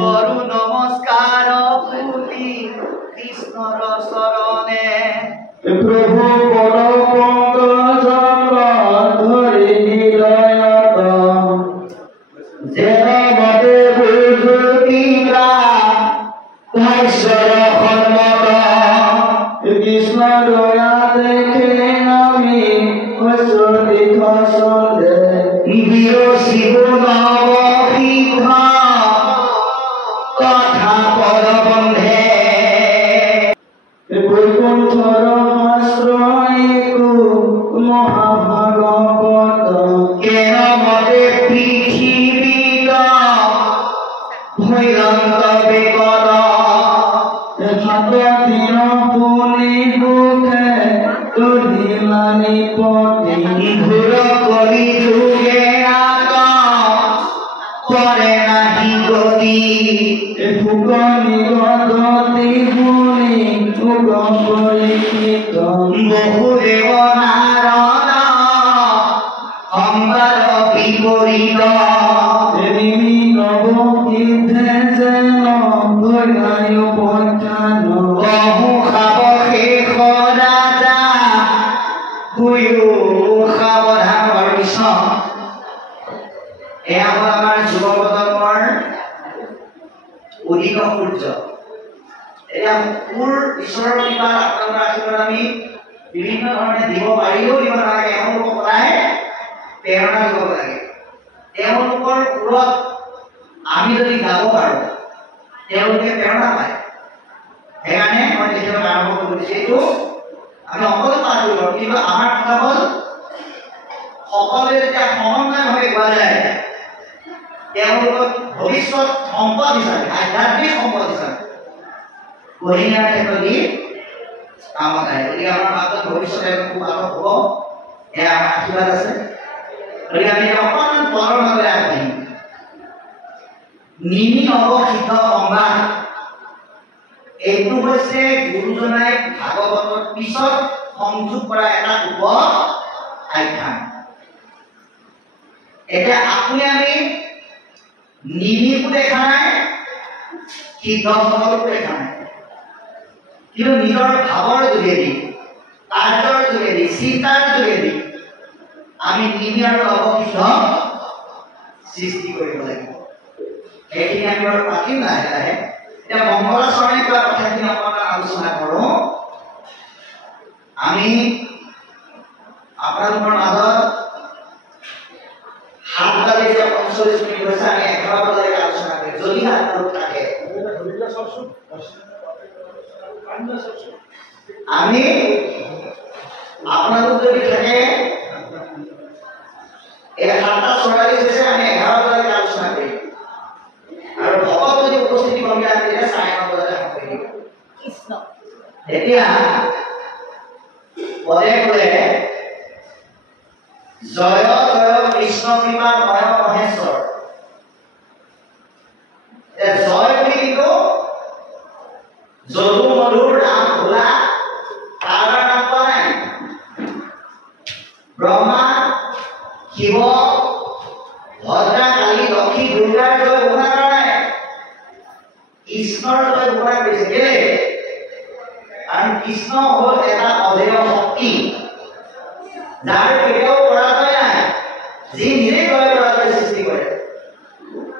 Kuru namaskara puti কৃষ্ণৰ চৰণে প্ৰভু পদ পংকজ ধৰি হৃদয়ত যেন মতে বুজুকিলা ভাস্বৰ সন্মত কৃষ্ণ দয়া দেখে আমি হসদিত সন্দে বিৰচিব নৱসিদ্ধ কথা পদবন্ধে বৈকুণ্ঠৰ আশ্ৰয়কো মহাভাগৱত কেৰমতে পৃথিৱীত ভয়ন্ত বিপদ হাত দিন পুনি বুকে তুলিলানি পতি ঘূৰ কৰি যুগে আত কৰে নাহি গতি ফুকনি গতি শুনি উগম পৰিকৃত বহুদেৱ নাৰদ সংবাদ বিপৰীত নৱসিদ্ধে যেন ভয়ায় পঞ্চান বহু খাব শেষ ৰাজা শুয়ো সাৱধান আৰু কৃষ্ণ এয়া হ'ল আমাৰ যুৱ প্ৰজন্মৰ অধিক সূৰ্য এতিয়া মোৰ ঈশ্বৰৰ কৃপাত আপোনালোকৰ আশীৰ্বাদ আমি বিভিন্ন ধৰণে দিব পাৰিলেও দিব নালাগে এওঁলোকক সদায় প্ৰেৰণা দিব লাগে তেওঁলোকৰ সুৰত আমি যদি গাব পাৰোঁ তেওঁলোকে প্ৰেৰণা পায় সেইকাৰণে মই তেখেতক আৰম্ভ কৰি দিছোঁ এইটো আমি অকলে পাৰ কৰিব কিন্তু আমাৰ কথা হ'ল সকলোৱে যেতিয়া সমন্বয়ভাৱে গোৱা যায় তেওঁলোকক ভৱিষ্যত সম্পদ হিচাপে আধ্যাত্মিক সম্পদ হিচাপে গঢ়ি নিয়াৰ ক্ষেত্ৰত ই কামত আহে গতিকে আমাৰ মাজত ভৱিষ্যতে খুব আদৰ হ'ব এয়া আমাৰ আশীৰ্বাদ আছে গতিকে আমি অকণমান তলৰ মাজলৈ আগবাঢ়িম নিমি নৱসিদ্ধ সংবাদ এইটো হৈছে গুৰুজনাই ভাগৱতৰ পিছত সংযোগ কৰা এটা উপ আখ্যান এতিয়া আপুনি আমি নিমিকো দেখা নাই সিদ্ধসকলকো দেখা নাই কিন্তু নিজৰ ভাৱৰ যোগেদি কাৰ্যৰ যোগেদি চিন্তাৰ যোগেদি আমি নিমি আৰু নৱসিদ্ধ সৃষ্টি কৰিব লাগিব সেইখিনি আমি বাৰু পাতিম লাহে লাহে এতিয়া মংগলাচৰণে কোৱা কথাখিনি অকণমান আলোচনা কৰোঁ আমি আপোনালোকৰ মাজত 7 বজালৈ যে 45 মিনিট হৈছে আমি 11 বজালৈকে আলোচনা কৰিম যদি আপোনালোক থাকে আমি আপোনালোক যদি থাকে এই 7:44 হৈছে আমি 11 বজালৈকে আলোচনা কৰিম আৰু ভকত যদি উপস্থিতি কমি আছে তেতিয়া 9:30 বজালৈ শেষ কৰিম কৃষ্ণ এতিয়া পদে পদে জয় জয় কৃষ্ণ কৃপা ময় মহেশ্বৰ জয় বুলি কিন্তু যদু মধুৰ নাম ভোলা তাৰ নাম কোৱা নাই ব্ৰহ্মা শিৱ ভদ্ৰা কালী লক্ষী দুৰ্গাৰ জয় ঘোষণা কৰা নাই কৃষ্ণৰ জয় ঘোষণা কৰিছে কেলে কাৰণ কৃষ্ণ হ'ল এটা অজেয় শক্তি যাৰ কেতিয়াও পৰাজয় নাই যি নিজে জয় পৰাজয় সৃষ্টি কৰে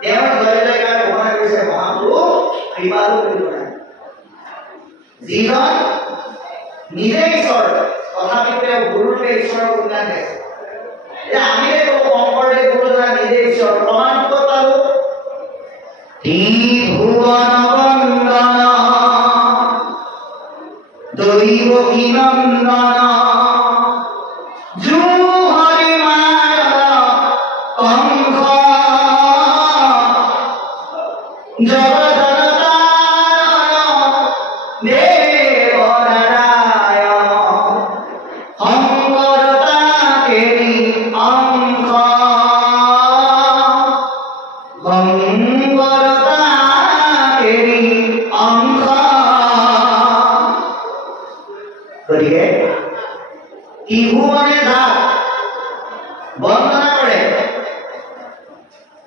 তেওঁৰ জয় জয়কাৰ ঘোষণা কৰিছে মহাপুৰুষ কৃপালু বুলি কয় যিজন নিজে ঈশ্বৰ তথাপিও তেওঁ গুৰুৰূপে ঈশ্বৰৰ গুণগান গাইছে এতিয়া আমি শংকৰদেৱ গুৰুজনা নিজে ঈশ্বৰ প্ৰমাণ ক'ত পালো ত্ৰিভুৱন বন্দন দৈৱকী নন্দন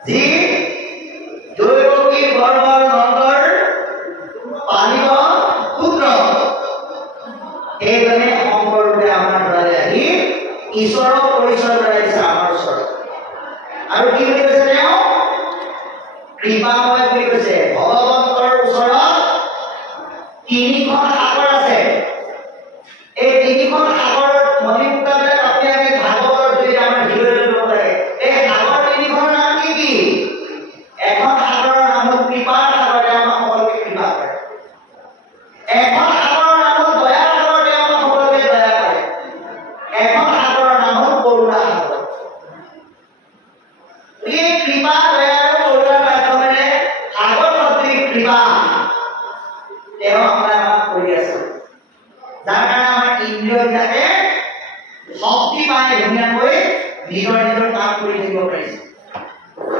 যি দৈৱকী গৰ্ভৰ নন্দৰ পালিব সেইজনে শংকৰৰূপে আমাৰ ঘৰলৈ আহি ঈশ্বৰৰ পৰিচয় কৰাই দিছে আমাৰ ওচৰত। আৰু কি বুলি কৈছে তেওঁ? কৃপাময় বুলি কৈছে। ভগৱন্তৰ ওচৰত তিনিখন সাগৰ আছে। এই তিনিখন সাগৰত মণিমুক্তাবিলাক আপুনি আমি ভাগৱতৰ যদি আমাৰ হৃদয়লৈ ল'ব লাগে। এই সাগৰ তিনিখনৰ নাম কি কি? এখন সাগৰৰ নাম হ'ল কৃপাৰ সাগৰ, তেওঁ আমাক সকলোকে কৃপা কৰে। এখন সাগৰৰ নাম হ'ল দয়াৰ সাগৰ, তেওঁ আমাক সকলোকে দয়া কৰে। এখন সাগৰৰ নাম হ'ল কৰুণা সাগৰ। এই কৃপা, দয়া আৰু কৰুণাৰ মাধ্যমেৰে সাগৰ সদৃশ কৃপা তেওঁ আমাক কৰি আছে, যাৰ কাৰণে আমাৰ ইন্দ্ৰিয়বিলাকে শক্তি পাই ধুনীয়াকৈ নিজৰ নিজৰ কাম কৰি থাকিব পাৰিছে।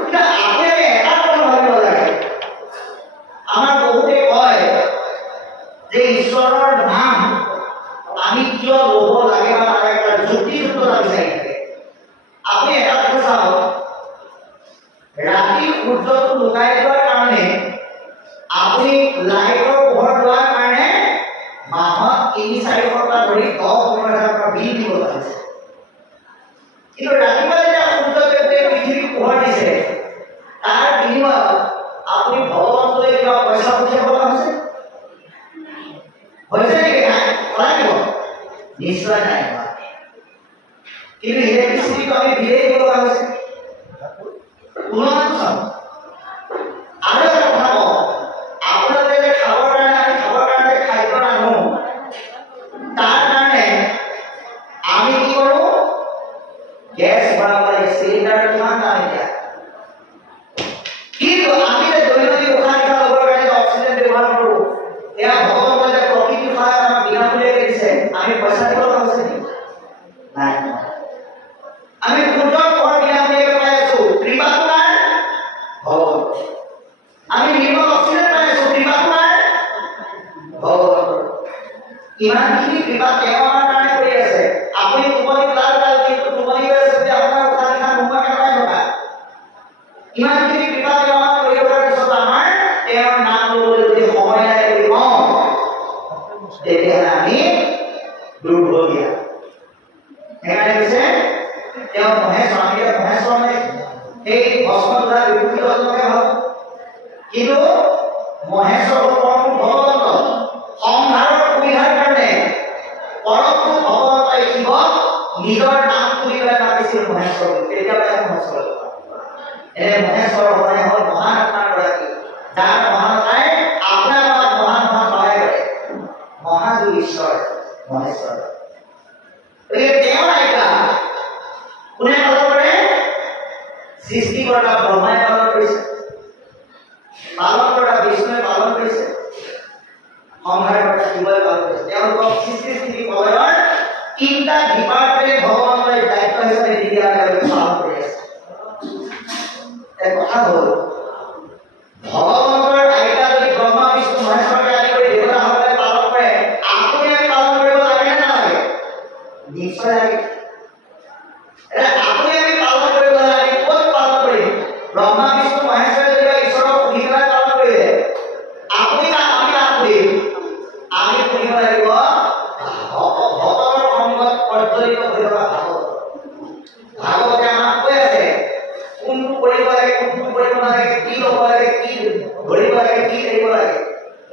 কিন্তু আপুনি এটা কথা ভাবিব লাগে, আমাৰ বহুতে কয় যে ঈশ্বৰৰ নাম আমি কিয় ল'ব লাগে বা নালাগে তাৰ যুক্তিযুক্ততা বিচাৰি থাকে। আপুনি এটা কথা চাওক, ৰাতি সূৰ্যটো লুকাই যোৱাৰ কাৰণে আপুনি লাইটৰ পোহৰ লোৱাৰ কাৰণে মাহত ৩-৪ টকা ধৰি ১০-১৫,০০০ টকা বিল দিব লাগে। কিন্তু ৰাতিপুৱা যেতিয়া সূৰ্যদেৱে পৃথিৱীক পোহৰ দিছে, তাৰ বিনিময়ত আপুনি ভগৱন্তলৈ কিবা পইচা পঠিয়াব লগা হৈছে? হৈছে নেকি? নাই লাগিব, নিশ্চয় নাই। কিন্তু ইলেক্ট্ৰিচিটিটো আমি বিলেই দিব লগা হৈছে। তুলনাটো চাওক। আৰু এটা কথা কওঁ, আপোনালোকে যে খাবৰ কাৰণে খাদ্য ৰান্ধো, তাৰ কাৰণে আমি কি কৰোঁ? গেছ ভৰাব লাগে, চিলিণ্ডাৰ কিমান দাম এতিয়া। কিন্তু আমি যে দৈনন্দিন উশাহ নিশাহ ল'বৰ কাৰণে অক্সিজেন ব্যৱহাৰ কৰোঁ, এয়া ভগৱন্তই যে প্ৰকৃতিৰ সহায়ত আমাক বিনামূলীয়াকৈ দিছে, আমি পইচা দিব লগা হৈছে নেকি? নাই। আমি সূৰ্যৰ পোহৰ বিনামূলীয়াকৈ পাই আছো, কৃপাটো কাৰ? ভগৱন্ত। আমি নিৰ্মল অক্সিজেন পাই আছো, কৃপাটো কাৰ? ভগৱন্ত। ইমানখিনি কৃপা তেওঁ আমাৰ কাৰণে কৰি আছে। আপুনি টোপনি পেলাল, কিন্তু টোপনি গৈ আছে যদি আপোনাৰ উশাহ নিশাহ নোহোৱাকৈ পাই থকা। ইমানখিনি কৃপা তেওঁ আমাক কৰি থকাৰ পিছত আমাৰ তেওঁৰ নাম ল'বলৈ যদি সময় নাই বুলি কওঁ, তেতিয়াহ'লে আমি দুৰ্ভগীয়া। সেইকাৰণে কৈছে তেওঁ মহেশ্বৰ, আমি এতিয়া মহেশ্বৰ মানে সেই ভস্ম দুটা বিভূতি দৰ্শনকে ভাবোঁ, কিন্তু মহেশ্বৰ পৰম ভগৱন্ত। সংসাৰৰ সুবিধাৰ কাৰণে পৰম ভগৱন্তই শিৱক নিজৰ নাম তুলি পেলাই মাতিছিল মহেশ্বৰ বুলি। তেতিয়া পাই মহেশ্বৰ। মহেশ্বৰ মানে হ'ল মহান আত্মাৰ গৰাকী, যাৰ মহানতাই আপোনাক আমাক মহান হোৱাত সহায় কৰে। মহাযুগ ঈশ্বৰ মহেশ্বৰ। গতিকে তেওঁৰ আজ্ঞা কোনে পালন কৰে? সৃষ্টিকৰ্তা ব্ৰহ্মাই পালন কৰিছে, পালনকৰ্তা বিষ্ণুৱে পালন কৰিছে, সংহাৰকৰ্তা শিৱই পালন কৰিছে। তেওঁলোকক সৃষ্টি স্থিতি প্ৰলয়ৰ ৩টা ডিপাৰ্টমেণ্ট ভগৱন্তই দায়িত্ব হিচাপে দি দিয়া তেওঁলোকে পালন কৰি আছে। কথা হ'ল, ভগৱন্তৰ আজ্ঞা যদি ব্ৰহ্মা বিষ্ণু মহেশ্বৰকে আদি কৰি দেৱতাসকলে পালন কৰে, আপুনি আমি পালন কৰিব লাগে নে নালাগে? নিশ্চয় লাগে। আপুনি আমি পালন কৰিব লাগে, ক'ত পালন কৰিম? ব্ৰহ্মা বিষ্ণু মহেশ্বৰে যদি ঈশ্বৰক সুধি পেলাই পালন কৰিলে, আপুনি আমি কাম কৰিম? আমি শুনিব লাগিব ভগৱতৰ সংগত প্ৰজ্বলিত হৈ থকা ভাগৱত। ভাগৱতে আমাক কৈ আছে কোনটো কৰিব লাগে, কোনটো কৰিব নালাগে, কি ল'ব লাগে, কি ধৰিব লাগে, কি এৰিব লাগে।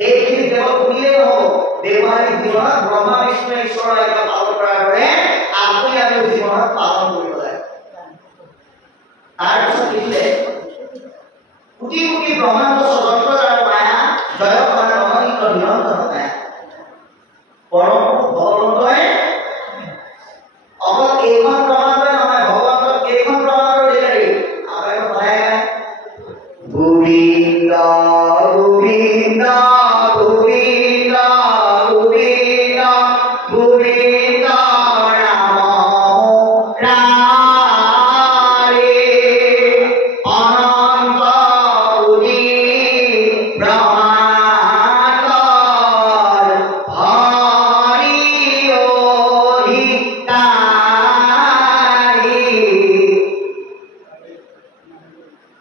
এইখিনি কেৱল শুনিলেই নহ'ব, ব্যৱহাৰিক জীৱনত ব্ৰহ্মা বিষ্ণুৱে ঈশ্বৰৰ আজ্ঞা পালন কৰাৰ দৰে আপুনি আমি জীৱনত পালন কৰিব লাগে। তাৰপিছত লিখিলে কোটি কোটি ব্ৰহ্মাণ্ড স্বতন্ত্ৰ যাৰ মায়া জয় কৰা অনন্ত নিৰন্তৰ মায়া। পৰম ভগৱন্তই অকল এইখন ব্ৰহ্মাণ্ডই নহয়, ভগৱন্তক কেইখন ব্ৰহ্মাণ্ডৰ অধিকাৰী? আমাৰ সদায় গোবিন্দ গোবিন্দ গোবিন্দ গোবিন্দ গোবিন্দ ৰাম ৰামে অনন্ত কোটি ব্ৰহ্মাণ্ডৰ হৰি অধিকাৰী।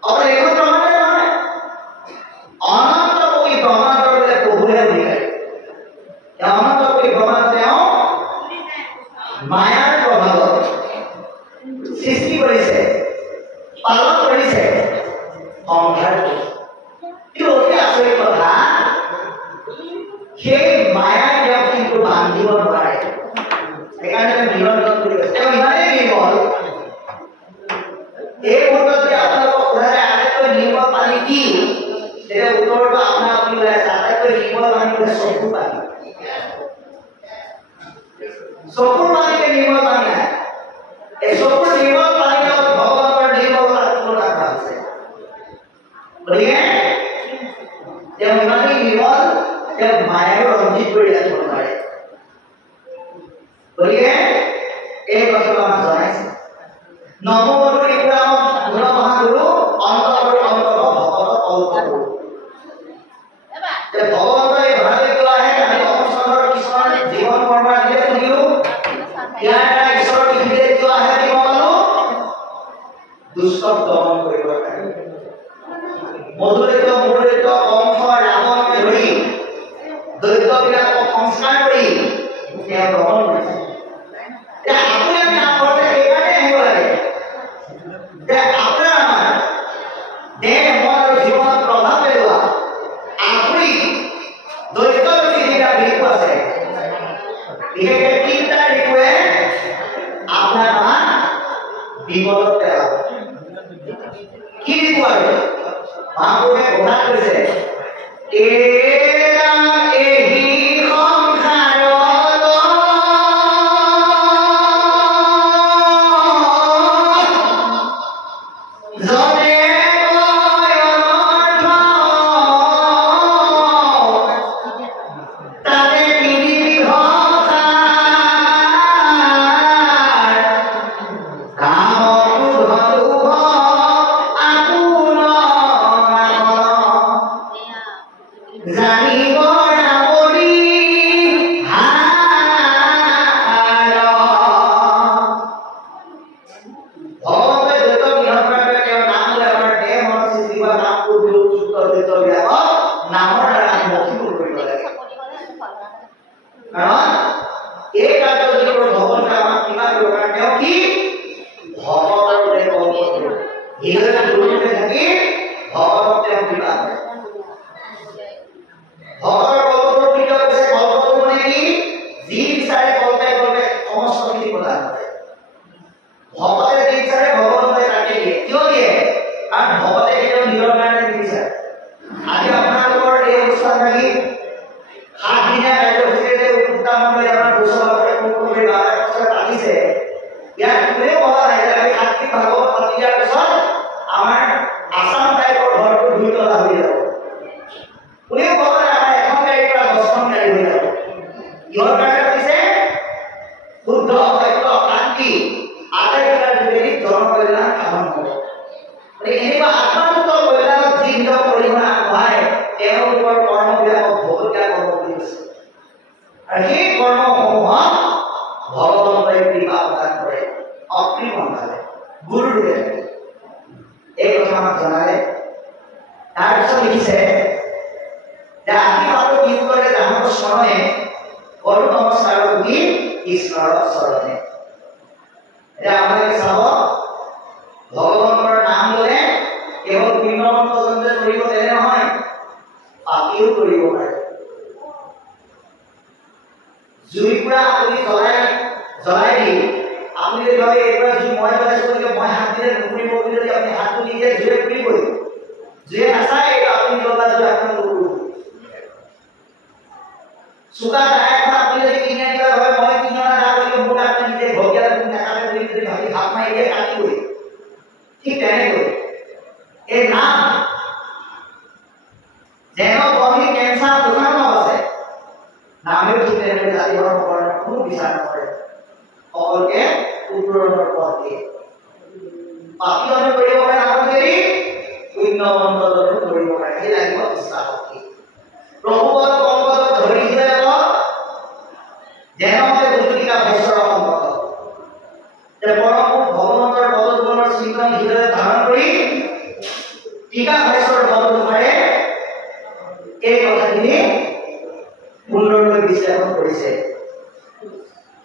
অকল এইখন ব্ৰহ্মাণ্ডই নহয়, অনন্ত কোটি ব্ৰহ্মাণ্ডৰ বোলে প্ৰভুহে অধিকাৰী। অনন্ত কোটি ব্ৰহ্মাণ্ড তেওঁ মায়াৰ প্ৰভাৱত সৃষ্টি কৰিছে পালন কৰিছে সংসাৰটো কিন্তু অতি আচৰিত কথা সেই মায়াই তেওঁক কিন্তু বান্ধিব নোৱাৰে সেইকাৰণে নিৰঞ্জন বুলি কৈছে তেওঁ ইমানেই নিৰ্মল এই মুহূৰ্তত আপোনালোকক সোধালে আটাইতকৈ নিৰ্মল পানী কি তেতিয়া উত্তৰটো আপোনাৰ আপুনি ওলাই আছে আটাইতকৈ নিৰ্মল পানী হৈছে চকুৰ পানী চকুৰ পানীতে নিৰ্মল পানী নাই এই চকুৰ নিৰ্মল পানীৰ লগত ভগৱানৰ নিৰ্মলতাৰ তুলনা কৰা হৈছে গতিকে তেওঁ ইমানেই নিৰ্মল তেওঁ মায়াৰো ৰঞ্জিত কৰি ৰাখিব নোৱাৰে গতিকে এই কথাটো আমাক জনাইছে নৱমধুৰ ইকুৰামত গুণ মহাগুৰু অন্তৰৰ অন্তৰ ভকত কল্পগুৰু ভগৱন্তৰ এই ভাৰতীয় কিয় আহে আমি অৱসৰৰ কিছুমান জীৱন কৰ্ম দিলে শুনিও ইয়াৰ দ্বাৰা ঈশ্বৰৰ বিধিৰে কিয় আহে বুলি ক'লো দুষ্টক দমন কৰিবৰ কাৰণে মধুৰিত মুৰুৰিত কংস ৰাৱণকে ধৰি দৈত্যবিলাকক সংস্কাৰ কৰি তেওঁ দমন কৰিছে আপুনি আমি নামঘৰতে সেইকাৰণে আহিব লাগে যে আপোনাৰ আমাৰ দেহ মন আৰু জীৱনত প্ৰভাৱ পেলোৱা আপুনি দৈত্যৰ যিবিলাক ঋতু আছে বিশেষকৈ তিনিটা ঋতুৱে আপোনাৰ আমাৰ বিপদত পেলাব কি ঋতু আৰু মহাপুৰুষে ঘোষণা কৰিছে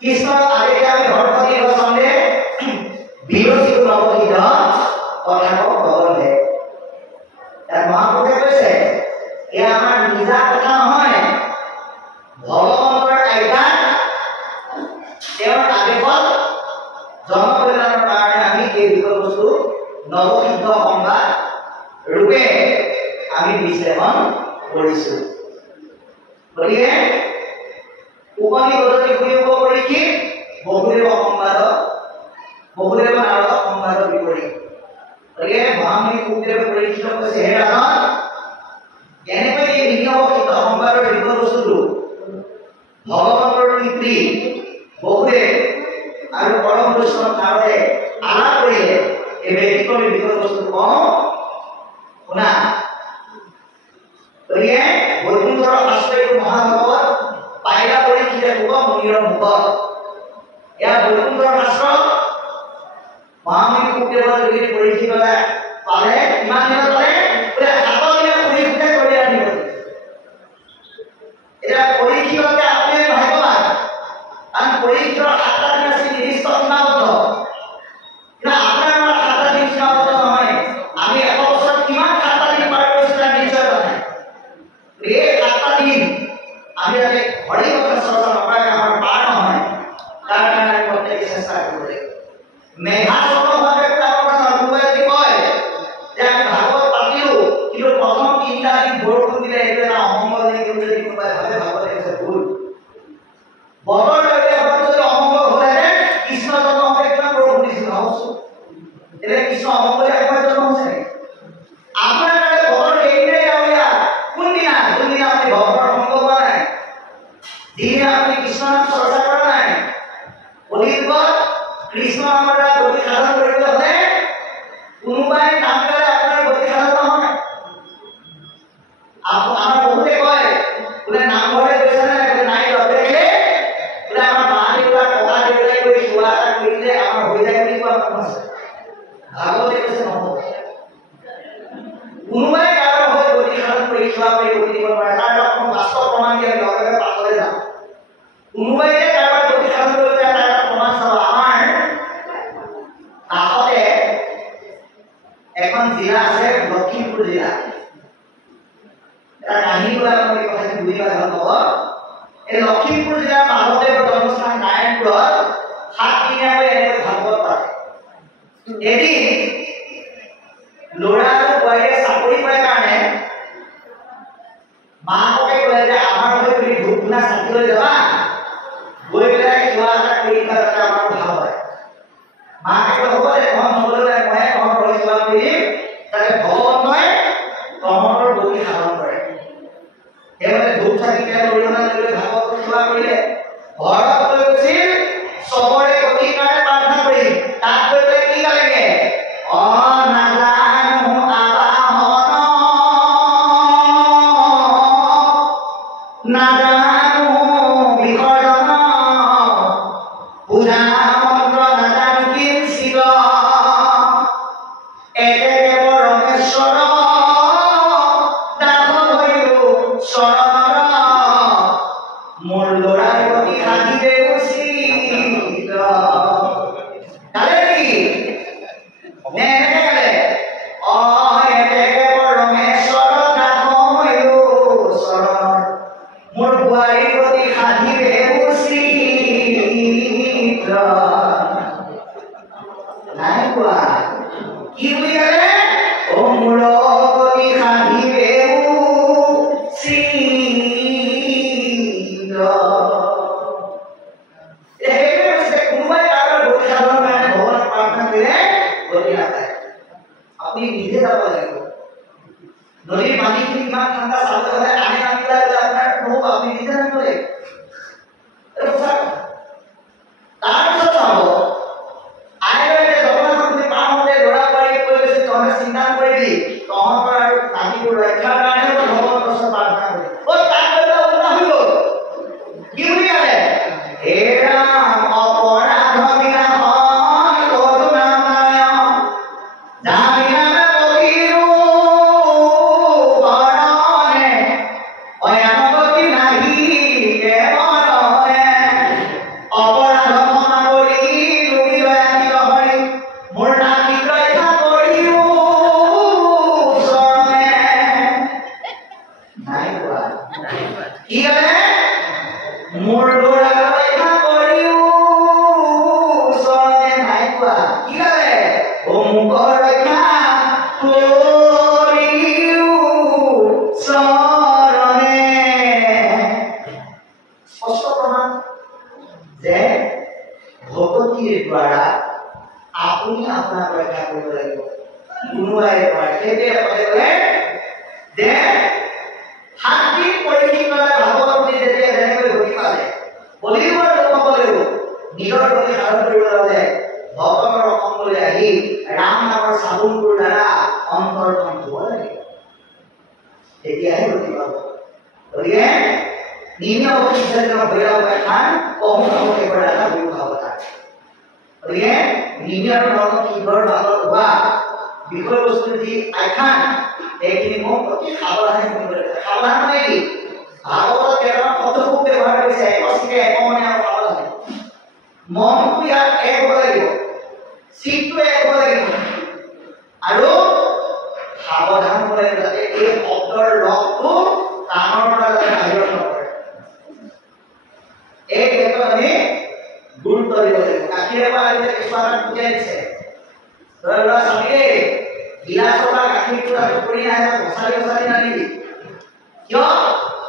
কৃষ্ণৰ আদেশে আমি ধৰ্ম নিৰ্বাচনে বিৰোধী নৱহিত কথাক বদলে তাৰ মহাপুৰুষে কৈছে এয়া আমাৰ নিজা কথা নহয় ভগৱানৰ আজ্ঞাত তেওঁৰ আদেশত জনকল্যাণৰ কাৰণে আমি এই বিষয়বস্তু নৱসিদ্ধ সংবাদ ৰূপে আমি বিশ্লেষণ কৰিছো গতিকে উপনিষদে কৰিব পৰীক্ষিত বহুদেৱ সংবাদ বহুদেৱ নাৰদ সংবাদৰ বিপৰীত গতিকে মহামুনি বহুদেৱ পৰীক্ষিত কৈছে হে ৰাজন কেনেকৈ এই নৱসিদ্ধ সংবাদৰ বিষয়বস্তুটো ভগৱানৰ পিতৃ বহুদেৱ আৰু পৰম বৈষ্ণৱ নাৰদে আলাপ কৰিলে এই ব্যক্তিকৰ বিষয়বস্তু কওঁ শুনা গতিকে বৈকুণ্ঠৰ শাস্ত্ৰীয় মহাভাগৱত পাইলা পৰীক্ষিতে ক'ব মুনিৰ মুখত ইয়াৰ বৈকুণ্ঠৰ শাস্ত্ৰ মহামুনি বহুদেৱৰ যোগেদি পৰীক্ষিত পালে কিমান দিনত পালে বোলে 7 দিনত পৰীক্ষিত কৰি আনিব এটা পৰীক্ষিতকে আপুনি ভাগ্যৱান কাৰণ পৰীক্ষিতৰ 7টা দিন আছে নিৰ্দিষ্ট সীমাবদ্ধ কিন্তু আপোনাৰ আমাৰ 7টা দিন সীমাবদ্ধ নহয় আমি 100 বছৰত কিমান 7টা দিন পাৰ কৰিছো তাৰ নিশ্চয় জানে এই 7টা দিন আমি যাতে হৰি কথা চৰ্চা নকৰাকৈ আমাৰ পাৰ নহয় তাৰ কাৰণে আমি প্ৰত্যেকে চেষ্টা কৰিব লাগিব মেঘাচক্ৰ ভাৱে আপোনাৰ কোনোবাই কয় যে আমি ভাগৱত পাতিলো কিন্তু প্ৰথম 3টা দিন বৰষুণ দিলে এইটো এটা অমংগল নেকি বুলি কোনোবাই ভাবে ভাগৱত আছে ভুল বতৰ লগে যদি অমংগল হ'লে কৃষ্ণ জন্ম হওঁতে কিমান বৰষুণ দিছিল ভাবচোন এতিয়া কৃষ্ণ অমংগলীয়া সময়ত জন্ম হৈছে নেকি আপোনাৰ কাৰণে বতৰ সেইদিনাই ডাৱৰীয়া কোনদিনা যোনদিনা আপুনি ভগৱানৰ সংগ কৰা নাই যিদিনা আপুনি কৃষ্ণ নাম চৰ্চা কৰা নাই অলিগত কৃষ্ণ নামৰ দ্বাৰা গতি সাধন কৰিবলৈ হ'লে কোনোবাই নাম গালে আপোনাৰ গতি সাধন নহয় আমাৰ বহুতে কয় বোলে নামঘৰলৈ গৈছে নে নাই বাপেকে বোলে আমাৰ মা দেউতা ককা দেউতাই গৈ সেৱা এটা কৰিলে আমাৰ হৈ যায় বুলি কোৱা মানুহ আছে ভাগৱতে কৈছে নহ'ব কোনোবাই কাৰোবাৰ হৈ গতি সাধন কৰি সেৱা কৰি গতি দিব নোৱাৰে তাৰ কোনো বাস্তৱ প্ৰমাণ দিয়ে লগে লগে পাছলৈ যাম কোনোবাই যে কাৰোবাৰ গতি সাধন কৰিব তাৰ এটা প্ৰমাণ চাব আমাৰ কাষতে এখন জিলা আছে লখিমপুৰ জিলা এটা কাহিনী কোৱা আমি কথাটো বুজি পালে ভাল হ'ব এই লখিমপুৰ জিলাৰ মাধৱদেৱৰ জন্মস্থান নাৰায়ণপুৰত 7 দিনীয়াকৈ এনেকৈ ভাগৱত পাতে এদিন ল'ৰা আৰু বোৱাৰীয়ে চাকৰি কৰাৰ কাৰণে মাকে ক'লে যে আমাৰ হৈ তুমি ধূপ ধূনা চাকি লৈ যাবা গৈ পেলাই সেৱা এটা কৰি যাতে আমাৰ ভাল হয় মাকে ক'লে হ'ব দে মই নগ'লে মই তহঁতৰ সেৱা কৰি দিম তাতে ভগৱানে তহঁতৰ গতি সাধন কৰে সেইবাবে ধূপ চাকি অৰিহণা লৈ ভাগৱত সেৱা কৰিলে ঘৰত লৈ গৈছিল চবৰে গতিৰ কাৰণে প্ৰাৰ্থনা কৰিম তাত গৈ পেলাই কি গালেগে নাজানো আবাহন নাজানো বিসৰ্জন পূজা মন্ত্ৰ নাজানো কিঞ্চিত এতেকে পৰমেশ্বৰ দাস হৈও চৰণৰ মোৰ ল'ৰাৰ গতি সাধিবে উচিত গালে নেকি এনেকে গালে এতেকে পৰমেশ্বৰ দাস হৈও চৰণৰ মোৰ বোৱাৰীৰ গতি সাধিবে উচিত নাই কোৱা কি বুলি ক'লে মোৰ গতি সাধিবে উচিত কোনোবাই কাৰোবাৰ গতি সাধনৰ কাৰণে ভগৱানক প্ৰাৰ্থনা কৰিলে গতি নাপায় আপুনি নিজে যাব লাগিব নদীৰ পানীখিনি ইমান ঠাণ্ডা চাবলৈ হ'লে আনে নামি পেলাই আপোনাৰ নহ'ব আপুনি নিজে নামিব লাগিব তাৰপিছত চাব আইৰে জগন্নাথ আপুনি পাৰ হওঁতে ল'ৰা বোৱাৰীয়ে কৈ গৈছে মোৰ ল'ৰা ৰক্ষা কৰিও ওচৰতে নাই পোৱা কি কৰে মোক ৰক্ষা কৰিও চৰণে স্পষ্ট প্ৰমাণ যে ভগৱতীৰ দ্বাৰা আপুনি আপোনাক ৰক্ষা কৰিব লাগিব কোনোবাই সেইটোৱে ক'লে যে শান্তি পৰিশীলনাৰে ভাগৱতী যেতিয়া যেনেকৈ গতি পালে বলিবৰ লোকসকলেও নিজৰ গতি সাধন কৰিবলৈ হ'লে ভগৱানৰ অসমলৈ আহি ৰাম নামৰ চাবোনটোৰ দ্বাৰা অন্তৰখন ধুব লাগিব তেতিয়াহে গতি পাব গতিকে নিম্ন অফিচাৰ ভৈৰৱ এখন অমুক এবাৰ এটা গুৰু ভাৱতা গতিকে নিম্ন ধৰ্ম কিহৰ ভাগত হোৱা বিষয়বস্তু যি আখ্যান এইখিনি মোক অতি সাৱধানে শুনিব লাগিব সাৱধান মানে কি ভাগৱতত কেইটামান শব্দ খুব ব্যৱহাৰ কৰিছে একচিকে একমনে আৰু সাৱধানে মনটো ইয়াত এক হ'ব লাগিব চিত্তটো এক হ'ব লাগিব আৰু সাৱধান হ'ব লাগিব যাতে এই শব্দৰ ৰসটো কাণৰ পৰা যাতে বাহিৰত নপৰে এই ক্ষেত্ৰত আমি গুৰুত্ব দিব লাগিব গাখীৰে পৰা আহিলে কিছুমান বুজাই দিছে ধৰি লোৱা চামিলে গিলাচৰ পৰা গাখীৰটো তাতে পৰি নাহে ঘচালি নানিবি কিয়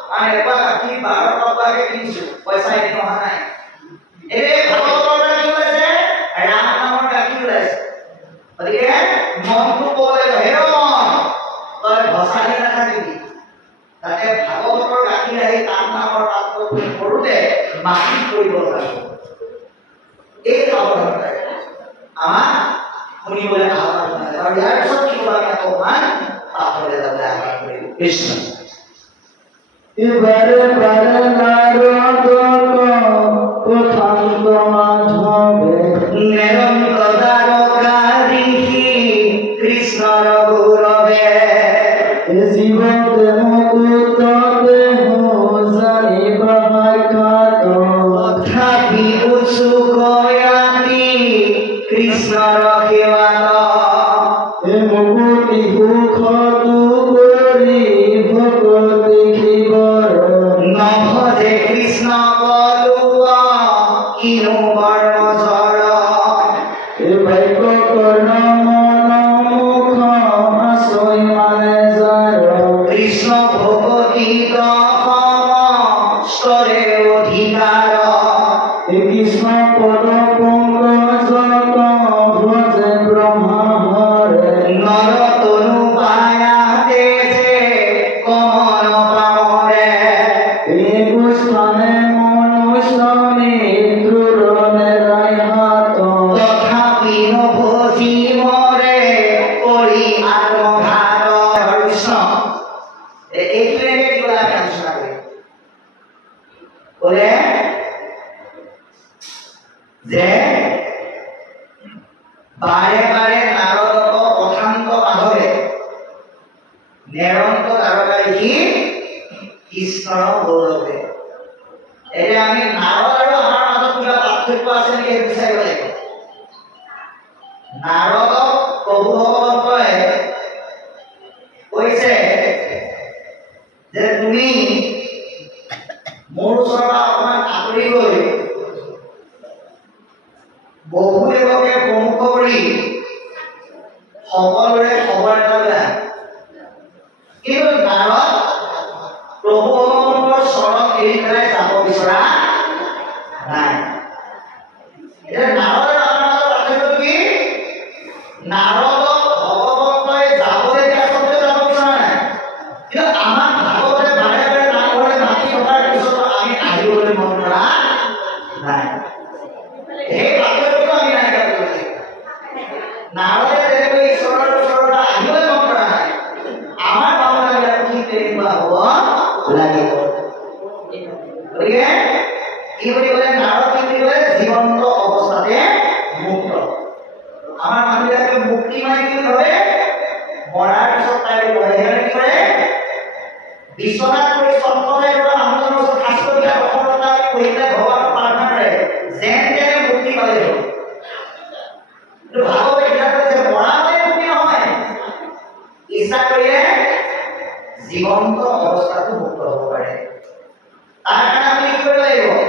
কাৰণ এপোৱা গাখীৰ 12 টকাকে কিনিছো পইচা এনেও অহা নাই এই ভাগৱতৰ পৰা কি ওলাইছে ৰাম নামৰ গাখীৰ ওলাইছে গতিকে মনটো ক'লে হে মন তই ঘচালি নাথাকিবি তাতে ভাগৱতৰ গাখীৰ আহি ৰাম নামৰ পাত্ৰটো পৰোতে মাটিত পৰিব লাগিব এই সাৱধানতা আমাক শুনিবলৈ আহ্বান জনাইছে আৰু ইয়াৰ পিছত কি ক'ব আমি অকণমান পাছলৈ যাবলৈ আহ্বান কৰিম কৃষ্ণ ইবাৰে বাৰে নাৰদ প্ৰথান্ত মাধবে নিৰন্তদাৰকাৰী কৃষ্ণ গৌৰবে জীবতে মুকুত দেহ জানিবা খ্যাত তথাপি উৎসুকয়াতি কৃষ্ণৰ সেৱাত মুকুতি সুখ কৰি ভগতি খিবৰ নভজে কৃষ্ণ বলুৱা কিনো বৰ্ণচৰ ভাগ্য কৰ্ণ মন মুখ আশ্ৰয় মানে যাৰ কৃষ্ণ ভগতি দশম স্তৰে অধিকাৰ কৃষ্ণ পদ পংকজ ভজে ব্ৰহ্মা হৰে নৰতনু পায়াতে যে কমল পামৰে স্থানে মনুষ্যনে দ্ৰুৰণে ৰাইহাত তথাপি নভজি মৰে কৰি আত্মঘাত কৃষ্ণ এইটোৱে কিবা আমি আলোচনা কৰিম ক'লে যে বাৰে বাৰে নাৰদক প্ৰথান্ত মাধৱে নিৰন্ত দ্বাৰকাৰী কৃষ্ণৰ গৌৰৱে এতিয়া আমি নাৰদ আৰু আমাৰ মাজত কিবা পাৰ্থক্য আছে নেকি সেইটো বিচাৰিব লাগিব নাৰদক প্ৰভু ভগৱন্তই কৈছে যে তুমি মোৰ ওচৰৰ পৰা অকণমান আঁতৰি গৈ বহুদেৱকে প্ৰমুখ কৰি সকলোৰে খবৰ এটা লৈ আহে কিন্তু নাৰদ প্ৰভু ভগৱন্তৰ চৰণ এৰি পেলাই যাব বিচৰা নাই এতিয়া নাৰদৰ আমাৰ মাজত পাৰ্থক্যটো কি নাৰদক ভগৱন্তই যাবলৈ দিয়া সত্ত্বেও যাব বিচৰা নাই কিন্তু আমাক ভাগৱতে বাৰে বাৰে নামঘৰলৈ মাতি থকাৰ পিছতো আমি আহিবলৈ মন কৰা নাই এই পাৰ্থক্যটো আমি নাইকিয়া কৰিব লাগিব নাৰদে যেনেকৈ ঈশ্বৰৰ ওচৰৰ পৰা আহিবলৈ মন কৰা নাই আমাৰ ভাৱনাবিলাক ঠিক তেনেকুৱা হ'ব লাগিব গতিকে কি বুলি ক'লে নাৰদ কি বুলি ক'লে জীৱন্ত অৱস্থাতে মুক্ত আমাৰ মানুহবিলাকে মুক্তি মানে কি বুলি ভাবে মৰাৰ পিছত তাই বুলি ভাবে সেইকাৰণে কি কৰে বিচনাত পৰি চম্পদায় কৰা মানুহজনৰ ওচৰত শাস্ত্ৰবিলাক অসমতা পঢ়ি পেলাই ভগৱানক প্ৰাৰ্থনা কৰে যেন তেনে মুক্তি পালে হ'ল কিন্তু ভাগৱতে কিতাপ কৈছে মৰা মানে মুক্তি নহয় ইচ্ছা কৰিলে জীৱন্ত অৱস্থাটো মুক্ত হ'ব পাৰে তাৰ কাৰণে আমি কি কৰিব লাগিব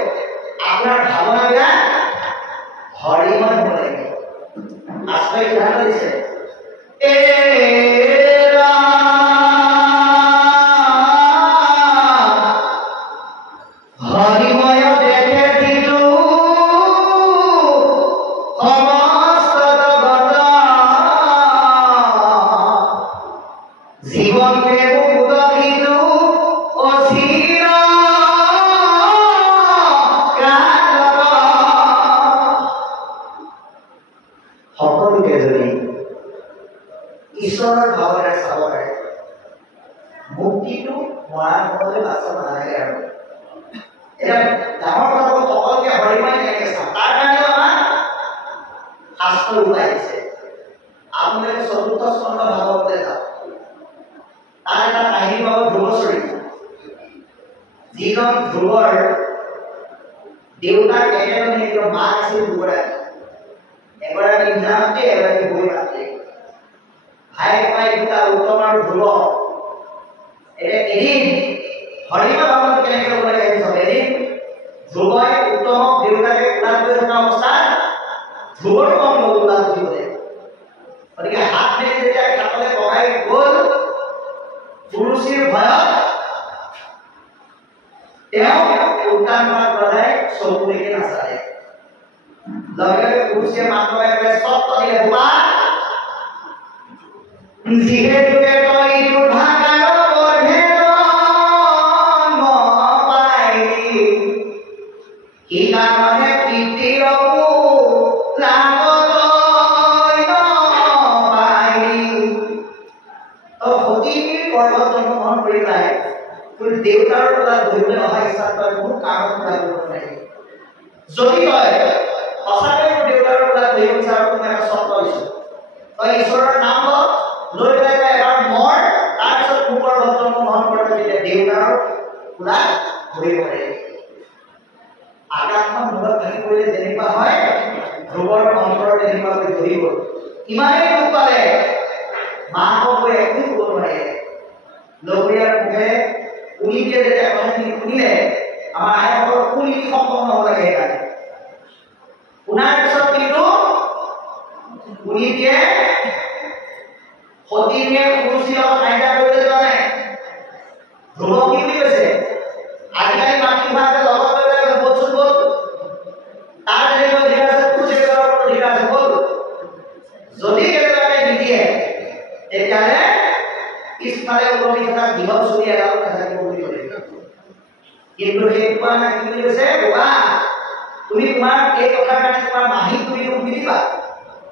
হৰিময় দেখে দিলু সমস্ত জগত জীবনকে মুক্ত দিলু অচিৰ কাল সকলোকে যদি ঈশ্বৰৰ ভাৱৰে চাব পাৰে মুক্তিটো মৰাৰ সময়লৈ বাচা নালাগে আৰু এতিয়া ডাঙৰ কথা সকলোকে হৰিময় কেনেকৈ চাম তাৰ কাৰণে আমাক শাস্ত্ৰ উপায় দিছে আপোনালোকে চতুৰ্থ স্কন্ধ ভাগৱতলৈ যাওক তাৰ এটা কাহিনী পাব ধ্ৰুৱ চৰিত্ৰ যিজন ধ্ৰুৱৰ দেউতাক একেজনী এজন মাক আছিল দুগৰাকী এগৰাকী ইন্দ্ৰা মাতৃ এগৰাকী বৈ মাতৃ ভাই ভাই দুটা উত্তম আৰু ধ্ৰুৱ এদিন হৰিময় ভাগৱত কেনেকৈ হ'ব লাগে চবে এদিন ধ্ৰুৱই উত্তমক দেউতাকে কোলাত লৈ থকা অৱস্থাত ধ্ৰুৱৰ কম কোলাত উঠিবলৈ গতিকে হাত মেলি যেতিয়া খাবলৈ পকাই গ'ল পুৰুষীৰ ভয়ত তেওঁ উত্তান কৰাত বজাই চকুলৈকে নাচালে লগে লগে পুৰুষীয়ে মাত লগাই পেলাই চব দিলে বোপা যিহেতুকে তই দুৰ্ভাগাৰ বৰ্ধে জন্ম পাইলি সেইকাৰণে পিতৃৰকো লাভ তই নাপাইলি তই সতীৰ গৰ্ভত জন্মগ্ৰহণ কৰি পেলাই তোৰ দেউতাৰ পৰা ধৰিবলৈ অহা ইচ্ছা তই মোৰ কামত পূৰা কৰিব নোৱাৰিবি যদি তই সঁচাকৈ তোৰ দেউতাৰ পৰা ধৰিব বিচাৰ তুমি এটা চৰ্ত দিছো তই ঈশ্বৰৰ নাম লৈ পেলাই এবাৰ মৰ তাৰপিছত মোৰ গৰ্ভত জন্মগ্ৰহণ কৰোঁতে যেতিয়া দেউতাৰ পৰা ধৰিব পাৰিবি আকাশখন মূৰত থাকি পৰিলে যেনেকুৱা হয় ধ্ৰুৱৰ অন্তৰত তেনেকুৱাকৈ ধৰি গ'ল ইমানেই দুখ পালে মাকক গৈ একো ক'ব নোৱাৰিলে লগৰীয়াৰ মুখে উনিকে যেতিয়া কথাখিনি শুনিলে আমাৰ আইসকলৰ কুনীতি সম্পন্ন হ'ব লাগে সেইকাৰণে শুনাৰ পিছত কিন্তু উনিকে সতীনীয়ে পুৰুষীৰ লগত কাজিয়া কৰিবলৈ যোৱা নাই ধ্ৰুৱক কি বুলি কৈছে আজিকালি মাতৃভাষাতে লগত লৈ পেলাই বলচোন বল তাৰ যেনেকৈ অধিকাৰ আছে পুৰুষে অধিকাৰ আছে বল যদি কেনেবাকৈ নিদিয়ে তেতিয়াহ'লে পিছফালে ওলমি থকা দীঘল চুলি এডাল নাথাকিব বুলি ক'লে কিন্তু সেই কোৱা নাই কি বুলি কৈছে বোপা তুমি তোমাৰ এই কথাৰ কাৰণে তোমাৰ মাহীক তুমি নিদিবা